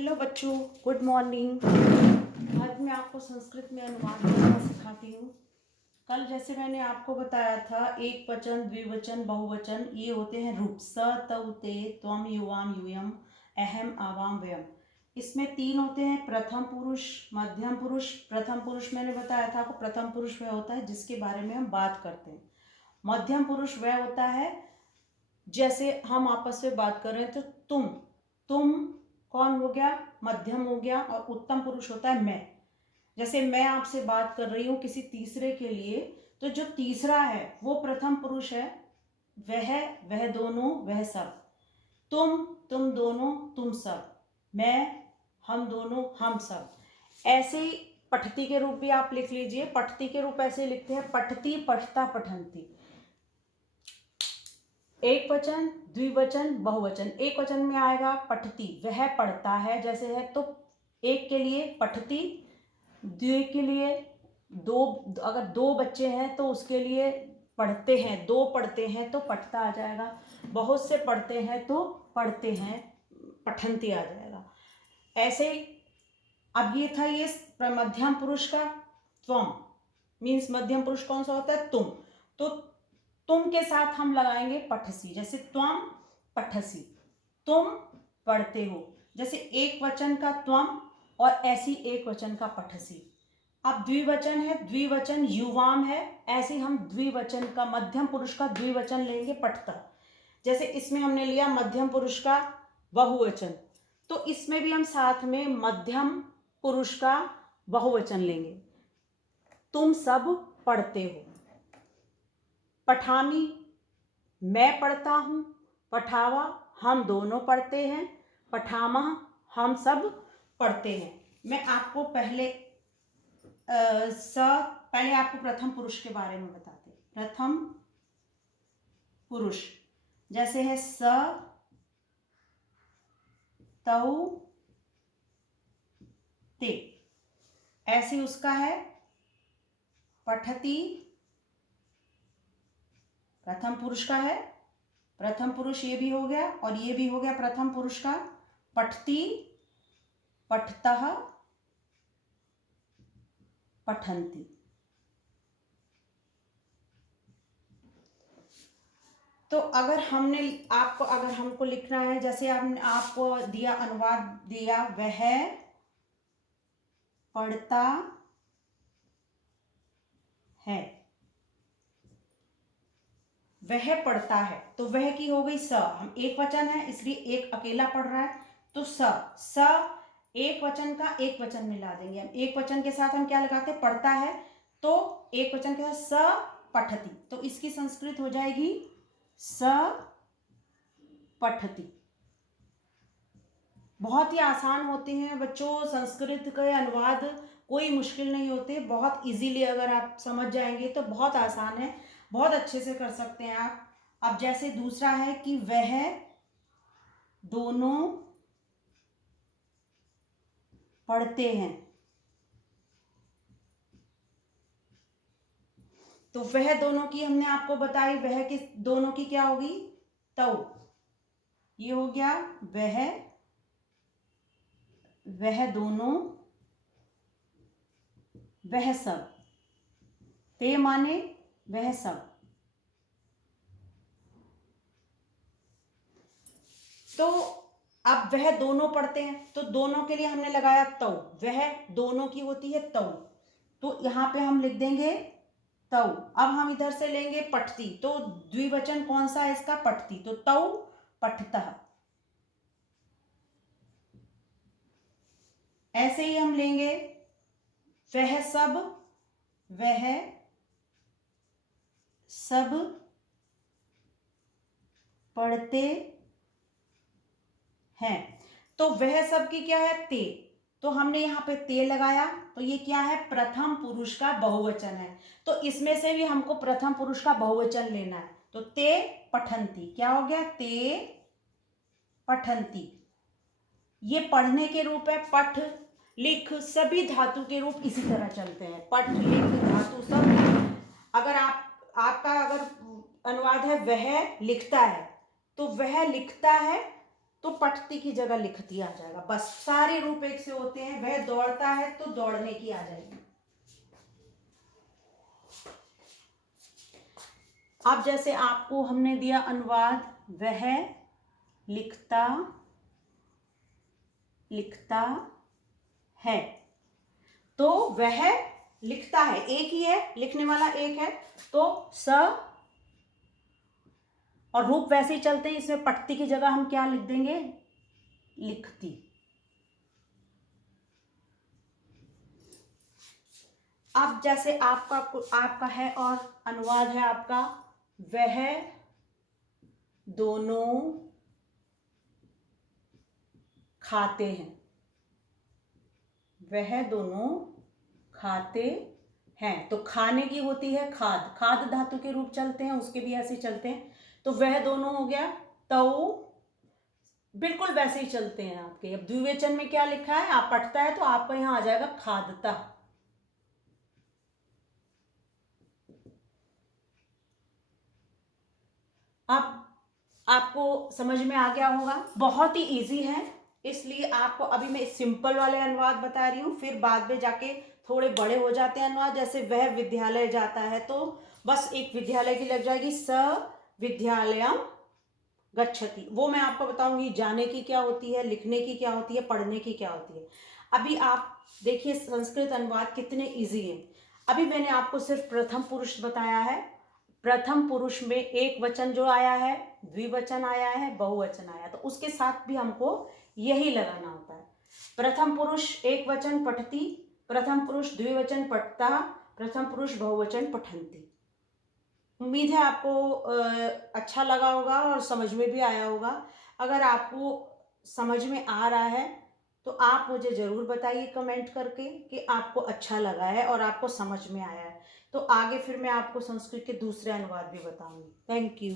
Hello बच्चों, good morning. आज मैं आपको संस्कृत में अनुवाद करना सिखाती हूँ। कल जैसे मैंने आपको बताया था, एक वचन, द्विवचन, बहुवचन ये होते हैं रूप। स, तव, ते, त्वम, युवाम, यूयम, अहम, आवाम, वयम। इसमें तीन होते हैं, प्रथम पुरुष, मध्यम पुरुष। प्रथम पुरुष मैंने बताया था आपको, प्रथम पुरुष वह होता है जिसके बारे में हम बात करते हैं। मध्यम पुरुष वह होता है जैसे हम आपस में बात कर रहे हैं तो तुम कौन हो गया, मध्यम हो गया। और उत्तम पुरुष होता है मैं। जैसे मैं आपसे बात कर रही हूं किसी तीसरे के लिए, तो जो तीसरा है वो प्रथम पुरुष है। वह दोनों, वह सब। तुम दोनों, तुम सब। मैं, हम दोनों, हम सब। ऐसे ही पठती के रूप भी आप लिख लीजिए। पठती के रूप ऐसे लिखते हैं, पठती, पठता, पठंती। एक वचन, द्विवचन, बहुवचन। एक वचन में आएगा पठती, वह पढ़ता है जैसे है, तो एक के लिए पठती, द्वि के लिए दो, अगर दो बच्चे हैं तो उसके लिए पढ़ते हैं, दो पढ़ते हैं तो पढ़ता आ जाएगा। बहुत से पढ़ते हैं तो पढ़ते हैं, पठंती आ जाएगा। ऐसे ही अब ये था ये मध्यम पुरुष का त्वम, मीन्स मध्यम पुरुष कौन सा होता है, तुम। तो तुम के साथ हम लगाएंगे पठसी, जैसे त्वम पठसी, तुम पढ़ते हो। जैसे एक वचन का त्वम और ऐसी एक वचन का पठसी। अब द्विवचन है, द्विवचन युवाम है, ऐसे हम द्विवचन का, मध्यम पुरुष का द्विवचन लेंगे पठता। जैसे इसमें हमने लिया मध्यम पुरुष का बहुवचन, तो इसमें भी हम साथ में मध्यम पुरुष का बहुवचन लेंगे। तुम सब पढ़ते हो। पठामी, मैं पढ़ता हूं। पठावा, हम दोनों पढ़ते हैं। पठामा, हम सब पढ़ते हैं। मैं आपको पहले पहले आपको प्रथम पुरुष के बारे में बताते। प्रथम पुरुष जैसे है स, तौ, ते, ऐसे उसका है पठती, प्रथम पुरुष का है। प्रथम पुरुष ये भी हो गया और ये भी हो गया प्रथम पुरुष का। पठती, पठतः, पठन्ति। तो अगर हमको लिखना है, जैसे हमने आपको दिया, अनुवाद दिया, वह पढ़ता है, वह पढ़ता है, तो वह की हो गई स। हम एक वचन है इसलिए एक अकेला पढ़ रहा है, तो स एक वचन का एक वचन मिला देंगे हम। एक वचन के साथ हम क्या लगाते हैं, पढ़ता है, तो एक वचन के साथ स पठती, तो इसकी संस्कृत हो जाएगी स पठती। बहुत ही आसान होते हैं बच्चों संस्कृत के अनुवाद, कोई मुश्किल नहीं होते। बहुत इजीली अगर आप समझ जाएंगे तो बहुत आसान है, बहुत अच्छे से कर सकते हैं आप। अब जैसे दूसरा है कि वह दोनों पढ़ते हैं, तो वह दोनों की हमने आपको बताई, वह किस दोनों की क्या होगी, तौ। ये हो गया वह दोनों, वह सब। ते माने वह सब। तो अब वह दोनों पढ़ते हैं, तो दोनों के लिए हमने लगाया तौ, वह दोनों की होती है तौ, तो यहां पे हम लिख देंगे तौ। अब हम इधर से लेंगे पठती, तो द्विवचन कौन सा है इसका, पठती, तो तौ पठतः। ऐसे ही हम लेंगे वह सब पढ़ते हैं, तो वह सब की क्या है, ते, तो हमने यहां पे ते लगाया, तो ये क्या है, प्रथम पुरुष का बहुवचन है। तो इसमें से भी हमको प्रथम पुरुष का बहुवचन लेना है, तो ते पठंती, क्या हो गया, ते पठंती। ये पढ़ने के रूप है, पठ, लिख, सभी धातु के रूप इसी तरह चलते हैं, पठ, लिख, धातु सब। अगर आपका अगर अनुवाद है वह लिखता है, तो वह लिखता है, तो पठती की जगह लिखती आ जाएगा। बस सारे रूप एक से होते हैं। वह दौड़ता है तो दौड़ने की आ जाएगी। अब जैसे आपको हमने दिया अनुवाद, वह लिखता है, तो वह लिखता है, एक ही है, लिखने वाला एक है, तो स, और रूप वैसे ही चलते हैं। इसमें पठती की जगह हम क्या लिख देंगे, लिखती। अब जैसे आपका है और अनुवाद है आपका, वह दोनों खाते हैं, वह दोनों खाते हैं, तो खाने की होती है खाद, खाद धातु के रूप चलते हैं, उसके भी ऐसे चलते हैं। तो वह दोनों हो गया, तो बिल्कुल वैसे ही चलते हैं आपके। अब द्विवचन में क्या लिखा है, आप पढ़ता है तो आपका यहां आ जाएगा खादता। अब आपको समझ में आ गया होगा, बहुत ही इजी है, इसलिए आपको अभी मैं सिंपल वाले अनुवाद बता रही हूँ, फिर बाद में जाके थोड़े बड़े हो जाते हैं अनुवाद। जैसे वह विद्यालय जाता है, तो बस एक विद्यालय की लग जाएगी, स विद्यालयम गच्छति। वो मैं आपको बताऊंगी जाने की क्या होती है, लिखने की क्या होती है, पढ़ने की क्या होती है। अभी आप देखिए संस्कृत अनुवाद कितने इजी हैं। अभी मैंने आपको सिर्फ प्रथम पुरुष बताया है। प्रथम पुरुष में एक वचन जो आया है, द्विवचन आया है, बहुवचन आया, तो उसके साथ भी हमको यही लगाना होता है। प्रथम पुरुष एक वचन पठती, प्रथम पुरुष द्विवचन पठता, प्रथम पुरुष बहुवचन पठन्ति। उम्मीद है आपको अच्छा लगा होगा और समझ में भी आया होगा। अगर आपको समझ में आ रहा है तो आप मुझे ज़रूर बताइए कमेंट करके कि आपको अच्छा लगा है और आपको समझ में आया है। तो आगे फिर मैं आपको संस्कृत के दूसरे अनुवाद भी बताऊंगी। Thank you.